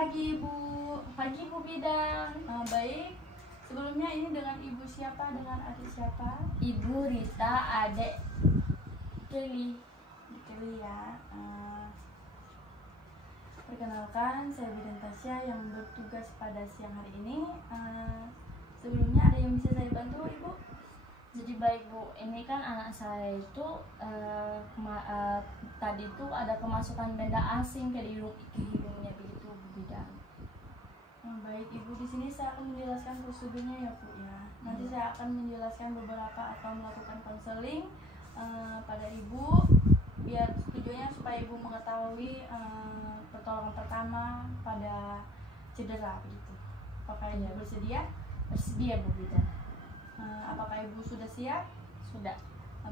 pagi Ibu. Pagi Bu Bidan. Baik. Sebelumnya ini dengan Ibu siapa? Dengan adik siapa? Ibu Rita, adik Kelly. Kelly ya. Perkenalkan, saya Bidan Tasya yang bertugas pada siang hari ini. Sebelumnya ada yang bisa saya bantu Ibu? Jadi baik Bu, ini kan anak saya itu tadi itu ada kemasukan benda asing ke hidungnya begitu Bu Bidan. Baik Ibu, di sini saya akan menjelaskan prosedurnya ya Bu ya. Nanti saya akan menjelaskan beberapa atau melakukan konseling pada Ibu, biar tujuannya supaya Ibu mengetahui pertolongan pertama pada cedera begitu. Apakah Ibu bersedia? Bersedia Bu Bidan. Apakah Ibu sudah siap? Sudah.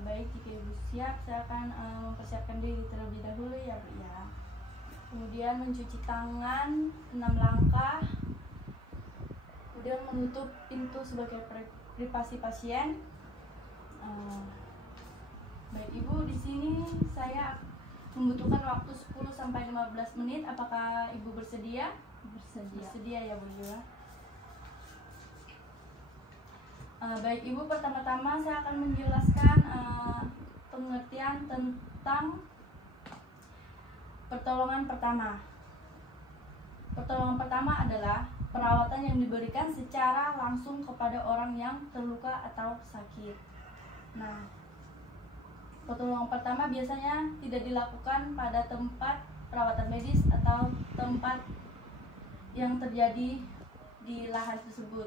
Baik, jika Ibu siap, saya akan mempersiapkan diri terlebih dahulu ya Bu ya. Kemudian mencuci tangan 6 langkah. Kemudian menutup pintu sebagai privasi pasien. Baik Ibu, di sini saya membutuhkan waktu 10 sampai 15 menit. Apakah Ibu bersedia? Bersedia ya Bu ya. Baik Ibu, pertama-tama saya akan menjelaskan pengertian tentang pertolongan pertama. Pertolongan pertama adalah perawatan yang diberikan secara langsung kepada orang yang terluka atau sakit. Nah, pertolongan pertama biasanya tidak dilakukan pada tempat perawatan medis atau tempat yang terjadi di lahan tersebut.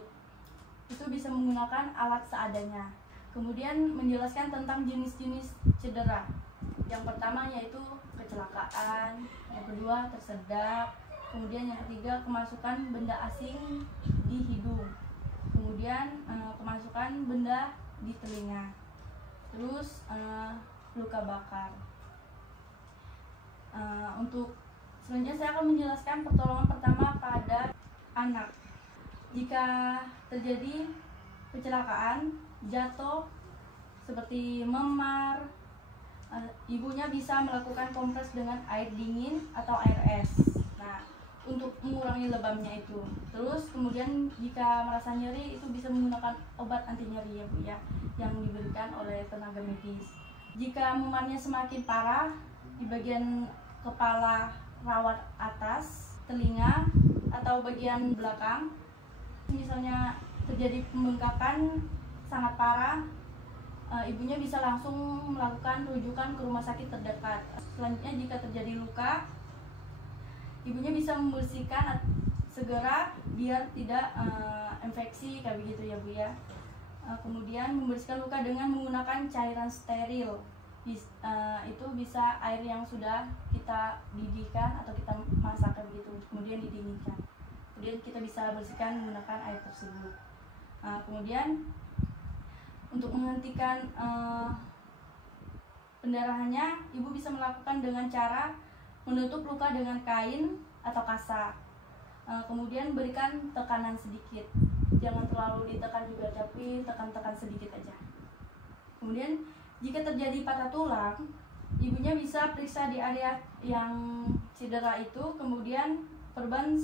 Itu bisa menggunakan alat seadanya. Kemudian menjelaskan tentang jenis-jenis cedera. Yang pertama yaitu kecelakaan, yang kedua tersedak, kemudian yang ketiga kemasukan benda asing di hidung, kemudian kemasukan benda di telinga, terus luka bakar. Untuk selanjutnya saya akan menjelaskan pertolongan pertama pada anak. Jika terjadi kecelakaan, jatuh seperti memar, ibunya bisa melakukan kompres dengan air dingin atau air es. Nah, untuk mengurangi lebamnya itu. Terus kemudian jika merasa nyeri itu bisa menggunakan obat anti nyeri ya Bu ya, yang diberikan oleh tenaga medis. Jika memarnya semakin parah di bagian kepala rawat atas, telinga atau bagian belakang, misalnya terjadi pembengkakan sangat parah, ibunya bisa langsung melakukan rujukan ke rumah sakit terdekat. Selanjutnya jika terjadi luka, ibunya bisa membersihkan segera biar tidak infeksi kayak begitu ya Bu ya. Kemudian membersihkan luka dengan menggunakan cairan steril. Itu bisa air yang sudah kita didihkan atau kita masak kayak begitu, kemudian didinginkan. Kemudian kita bisa bersihkan menggunakan air tersebut. Kemudian untuk menghentikan pendarahannya, ibu bisa melakukan dengan cara menutup luka dengan kain atau kasa. Kemudian berikan tekanan sedikit, jangan terlalu ditekan juga, tapi tekan-tekan sedikit aja. Kemudian jika terjadi patah tulang, ibunya bisa periksa di area yang cedera itu, kemudian perban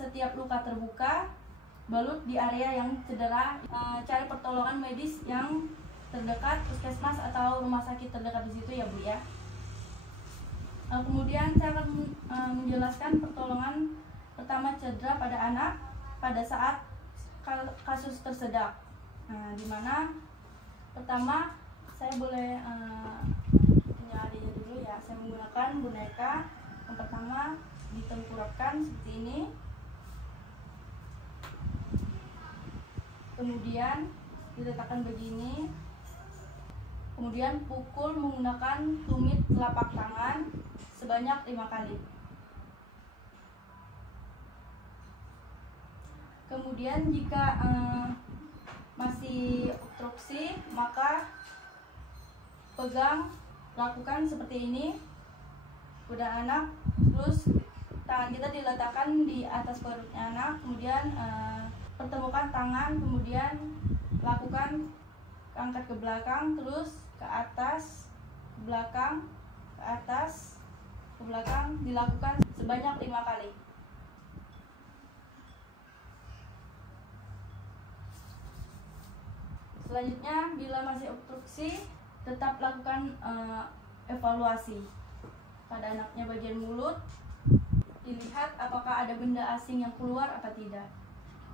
setiap luka terbuka, balut di area yang cedera, cari pertolongan medis yang terdekat, puskesmas atau rumah sakit terdekat di situ ya Bu ya. Kemudian saya akan menjelaskan pertolongan pertama cedera pada anak pada saat kasus tersedak. Di mana pertama saya boleh punya adiknya dulu ya. Saya menggunakan boneka. Yang pertama ditengkurapkan seperti ini. Kemudian diletakkan begini. Kemudian pukul menggunakan tumit telapak tangan sebanyak 5 kali. Kemudian jika masih obstruksi, maka lakukan seperti ini pada anak. Terus tangan kita diletakkan di atas perutnya anak, kemudian pertemukan tangan, kemudian lakukan angkat ke belakang, terus ke atas, ke belakang, ke atas, ke belakang, dilakukan sebanyak 5 kali. Selanjutnya, bila masih obstruksi, tetap lakukan evaluasi pada anaknya bagian mulut, dilihat apakah ada benda asing yang keluar apa tidak.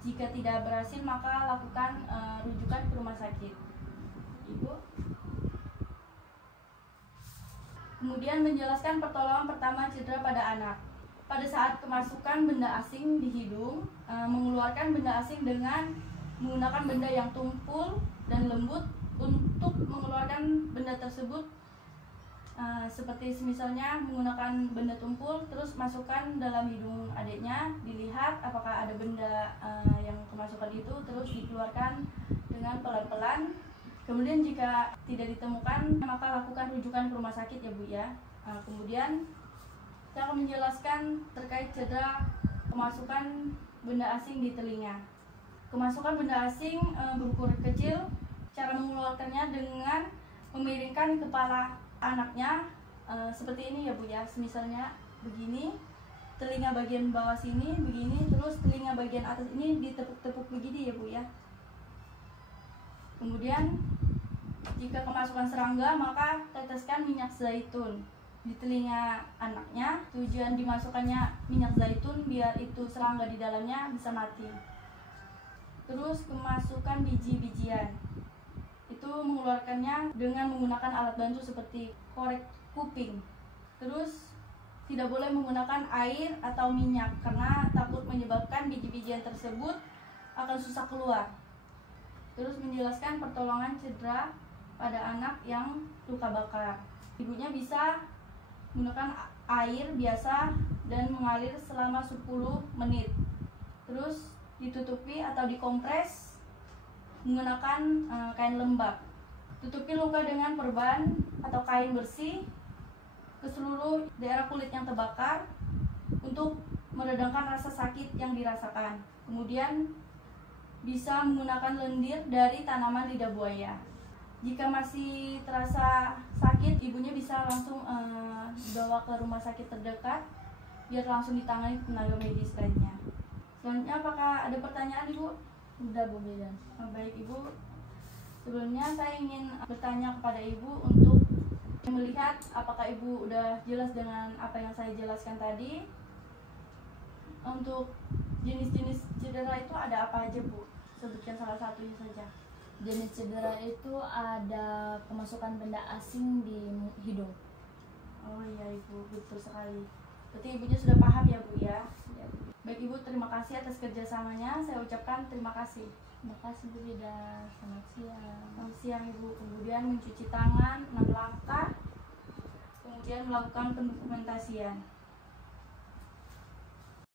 Jika tidak berhasil, maka lakukan rujukan ke rumah sakit. Ibu. Kemudian menjelaskan pertolongan pertama cedera pada anak. Pada saat kemasukan benda asing di hidung, mengeluarkan benda asing dengan menggunakan benda yang tumpul dan lembut. Untuk mengeluarkan benda tersebut, seperti misalnya menggunakan benda tumpul, terus masukkan dalam hidung adiknya, dilihat apakah ada benda yang kemasukan itu, terus dikeluarkan dengan pelan-pelan. Kemudian jika tidak ditemukan, maka lakukan rujukan ke rumah sakit ya Bu ya. Kemudian saya akan menjelaskan terkait cedera kemasukan benda asing di telinga. Kemasukan benda asing berukuran kecil, cara mengeluarkannya dengan memiringkan kepala anaknya seperti ini ya Bu ya. Misalnya begini, telinga bagian bawah sini begini, terus telinga bagian atas ini ditepuk-tepuk begini ya Bu ya. Kemudian jika kemasukan serangga, maka teteskan minyak zaitun di telinga anaknya. Tujuan dimasukkannya minyak zaitun biar itu serangga di dalamnya bisa mati. Terus kemasukan biji-bijian, itu mengeluarkannya dengan menggunakan alat bantu seperti korek kuping. Terus tidak boleh menggunakan air atau minyak karena takut menyebabkan biji-bijian tersebut akan susah keluar. Terus menjelaskan pertolongan cedera pada anak yang luka bakar. Ibunya bisa menggunakan air biasa dan mengalir selama 10 menit. Terus ditutupi atau dikompres menggunakan kain lembab. Tutupi luka dengan perban atau kain bersih ke seluruh daerah kulit yang terbakar untuk meredamkan rasa sakit yang dirasakan. Kemudian bisa menggunakan lendir dari tanaman lidah buaya. Jika masih terasa sakit, ibunya bisa langsung dibawa ke rumah sakit terdekat biar langsung ditangani tenaga medis lainnya. Selanjutnya, apakah ada pertanyaan Ibu? Udah Bu Bidan. Baik Ibu, sebelumnya saya ingin bertanya kepada Ibu untuk melihat apakah Ibu udah jelas dengan apa yang saya jelaskan tadi. Untuk jenis-jenis cedera itu ada apa aja Bu? Sebutkan salah satunya saja. Jenis cedera itu ada kemasukan benda asing di hidung. Oh iya Ibu, betul sekali. Berarti Ibunya sudah paham ya Bu ya? Ya. Baik Ibu, terima kasih atas kerjasamanya. Saya ucapkan terima kasih. Terima kasih Bu Bidan. Selamat siang. Selamat siang Ibu. Kemudian mencuci tangan 6 langkah. Kemudian melakukan pendokumentasian.